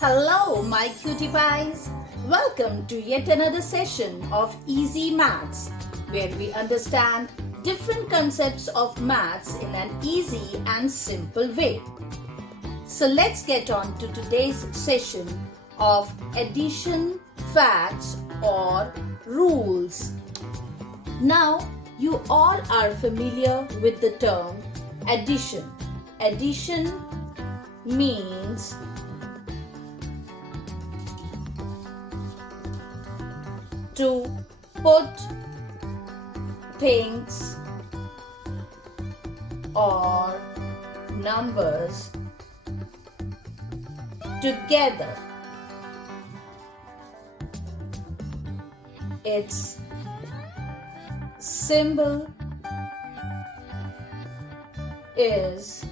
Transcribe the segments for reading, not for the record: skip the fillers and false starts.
Hello, my cutie pies. Welcome to yet another session of Easy Maths, where we understand different concepts of maths in an easy and simple way. So let's get on to today's session of addition facts or rules. Now, you all are familiar with the term addition. Addition means to put things or numbers together. Its symbol is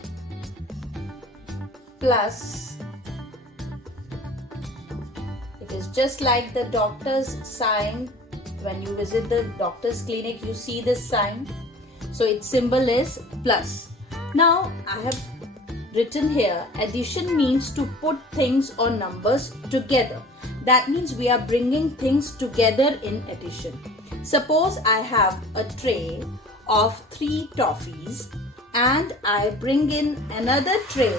plus. It is just like the doctor's sign. When you visit the doctor's clinic, you see this sign. So its symbol is plus. Now I have written here, addition means to put things or numbers together. That means we are bringing things together in addition. Suppose I have a tray of 3 toffees and I bring in another tray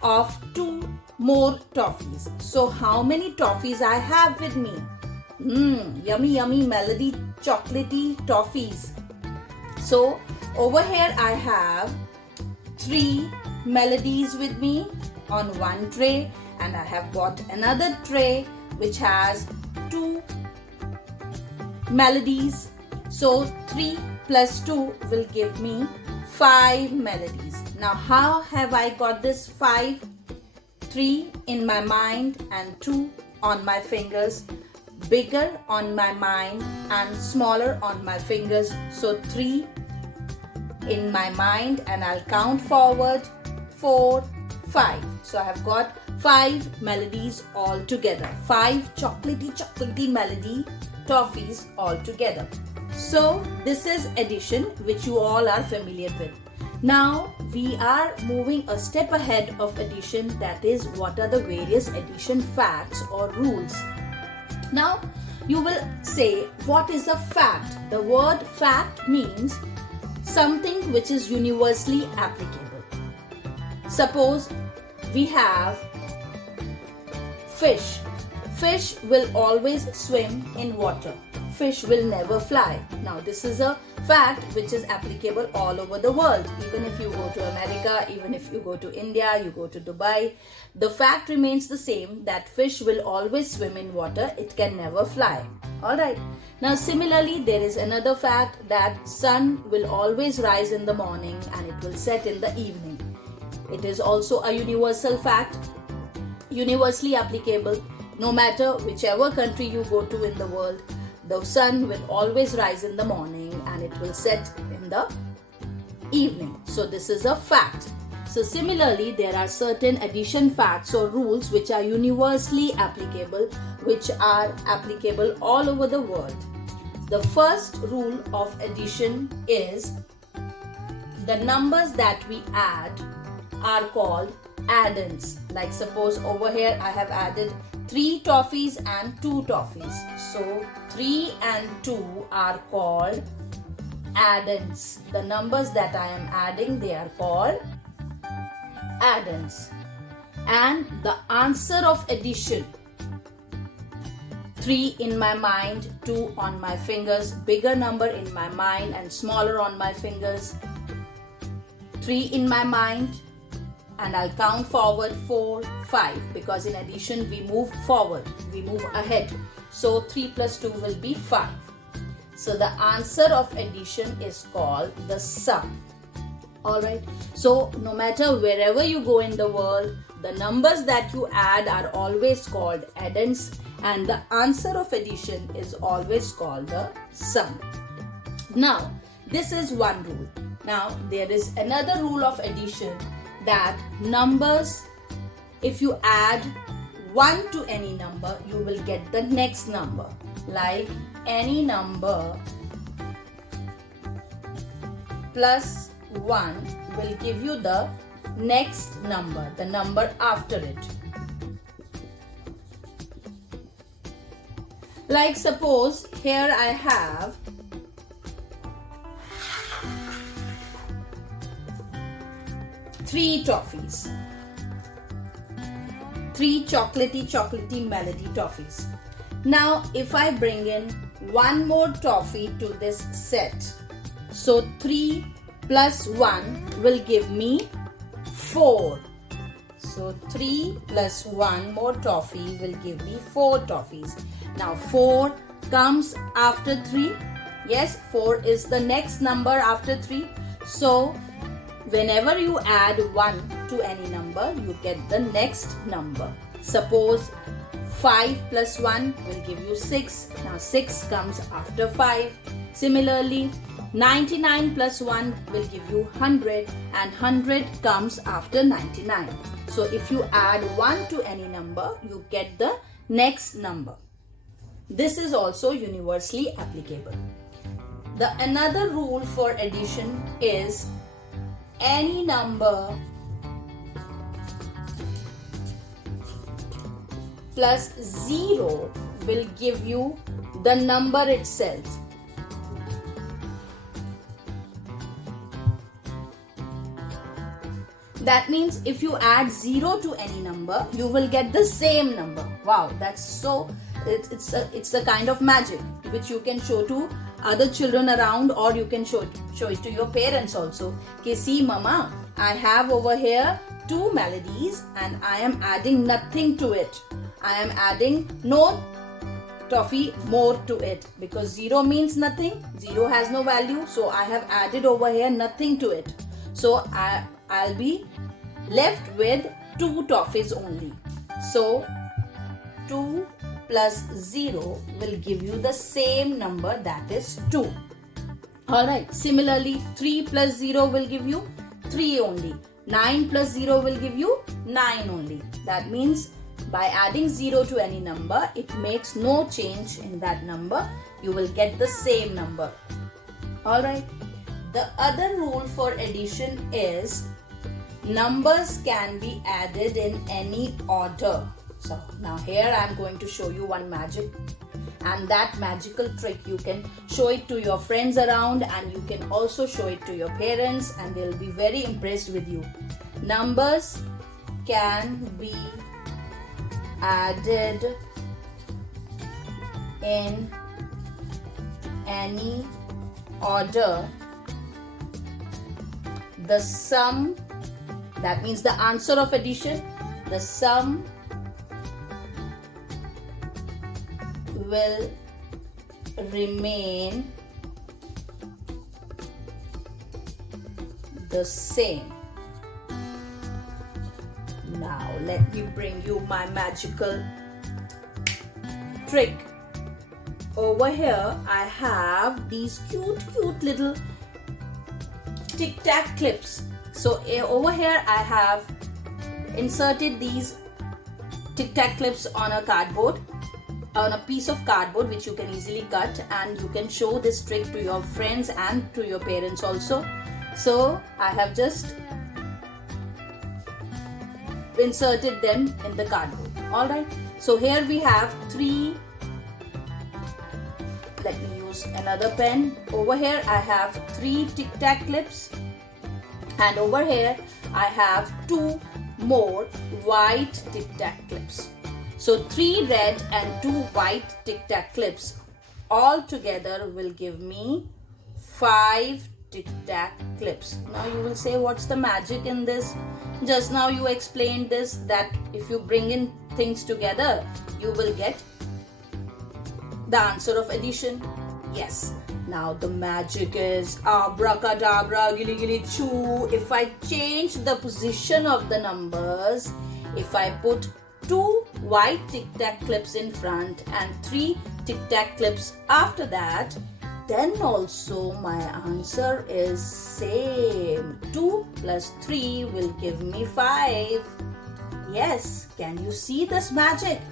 of 2 more toffees. So how many toffees I have with me? Yummy melody chocolatey toffees. So over here I have 3 melodies with me on one tray, and I have got another tray which has 2 melodies. So 3 plus 2 will give me 5 melodies. Now how have I got this 5? 3 in my mind and 2 on my fingers. Bigger on my mind and smaller on my fingers. So 3 in my mind, and I'll count forward 4, 5. So I have got 5 melodies all together. 5 chocolatey melody toffees all together. So this is addition, which you all are familiar with. Now we are moving a step ahead of addition, that is, what are the various addition facts or rules. Now you will say, what is a fact? The word fact means something which is universally applicable. Suppose we have fish. Fish will always swim in water. Fish will never fly. Now this is a fact which is applicable all over the world. Even if you go to America, even if you go to India, you go to Dubai, the fact remains the same, that fish will always swim in water. It can never fly. Alright. Now similarly, there is another fact, that sun will always rise in the morning and it will set in the evening. It is also a universal fact, universally applicable. No matter whichever country you go to in the world, the sun will always rise in the morning and it will set in the evening. So this is a fact. So similarly, there are certain addition facts or rules which are universally applicable, which are applicable all over the world. The first rule of addition is the numbers that we add are called addends. Like suppose over here I have added 3 toffees and 2 toffees. So 3 and 2 are called addends. The numbers that I am adding, they are called addends. And the answer of addition, 3 in my mind, 2 on my fingers, bigger number in my mind and smaller on my fingers. 3 in my mind, and I'll count forward 4, 5, because in addition we move forward, we move ahead. So 3 plus 2 will be 5. So the answer of addition is called the sum. Alright, so no matter wherever you go in the world, the numbers that you add are always called addends, and the answer of addition is always called the sum. Now, this is one rule. Now, there is another rule of addition, that numbers, if you add 1 to any number, you will get the next number. Like any number plus 1 will give you the next number, the number after it. Like suppose here I have three toffees. Three chocolatey melody toffees. Now if I bring in one more toffee to this set, so 3 plus 1 will give me 4. So 3 plus 1 more toffee will give me 4 toffees. Now 4 comes after 3. Yes, 4 is the next number after 3. So whenever you add 1 to any number, you get the next number. Suppose 5 plus 1 will give you 6. Now 6 comes after 5. Similarly, 99 plus 1 will give you 100 and 100 comes after 99. So if you add 1 to any number, you get the next number. This is also universally applicable. The another rule for addition is any number plus 0 will give you the number itself. That means if you add 0 to any number, you will get the same number. Wow, that's so, it's a kind of magic which you can show to other children around, or you can show it to your parents also. Okay, see mama, I have over here 2 melodies and I am adding nothing to it. I am adding no toffee more to it, because 0 means nothing. 0 has no value. So I have added over here nothing to it. So I'll be left with 2 toffees only. So 2 plus 0 will give you the same number, that is 2. Alright, similarly 3 plus 0 will give you 3 only. 9 plus 0 will give you 9 only. That means by adding 0 to any number, it makes no change in that number. You will get the same number. Alright. The other rule for addition is numbers can be added in any order. So now here I am going to show you one magic, and that magical trick you can show it to your friends around, and you can also show it to your parents, and they'll be very impressed with you. Numbers can be added in any order. The sum, that means the answer of addition, the sum will remain the same. Now let me bring you my magical trick. Over here I have these cute little tic-tac clips. So over here I have inserted these tic-tac clips on a cardboard, on a piece of cardboard which you can easily cut, and you can show this trick to your friends and to your parents also. So I have just inserted them in the cardboard. Alright, so here we have 3. Let me use another pen. Over here I have 3 tic-tac clips, and over here I have 2 more white tic-tac clips. So 3 red and 2 white tic-tac clips all together will give me 5 tic-tac clips. Now you will say, what's the magic in this? Just now you explained this, that if you bring in things together, you will get the answer of addition. Yes. Now the magic is abracadabra, gilly gilly choo. If I change the position of the numbers, if I put 2 white tic-tac clips in front and 3 tic-tac clips after that, then also my answer is same. 2 plus 3 will give me 5. Yes, can you see this magic?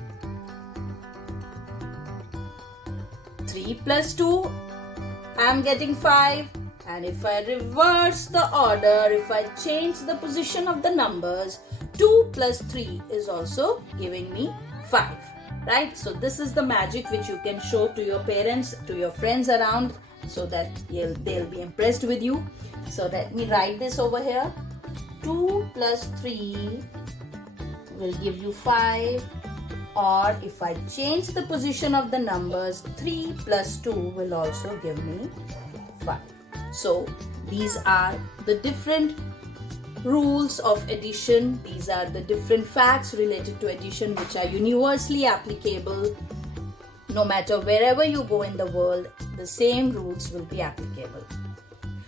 3 plus 2, I am getting 5. And if I reverse the order, if I change the position of the numbers, 2 plus 3 is also giving me 5. right? So this is the magic which you can show to your parents, to your friends around, so that they'll be impressed with you. So let me write this over here. 2 plus 3 will give you 5, or if I change the position of the numbers, 3 plus 2 will also give me 5. So these are the different rules of addition. These are the different facts related to addition which are universally applicable. No matter wherever you go in the world, the same rules will be applicable.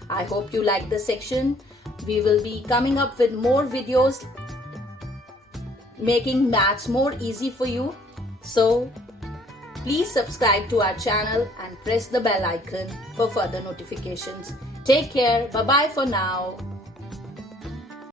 I hope you like this section. We will be coming up with more videos making maths more easy for you. So please subscribe to our channel and press the bell icon for further notifications. Take care. Bye bye for now.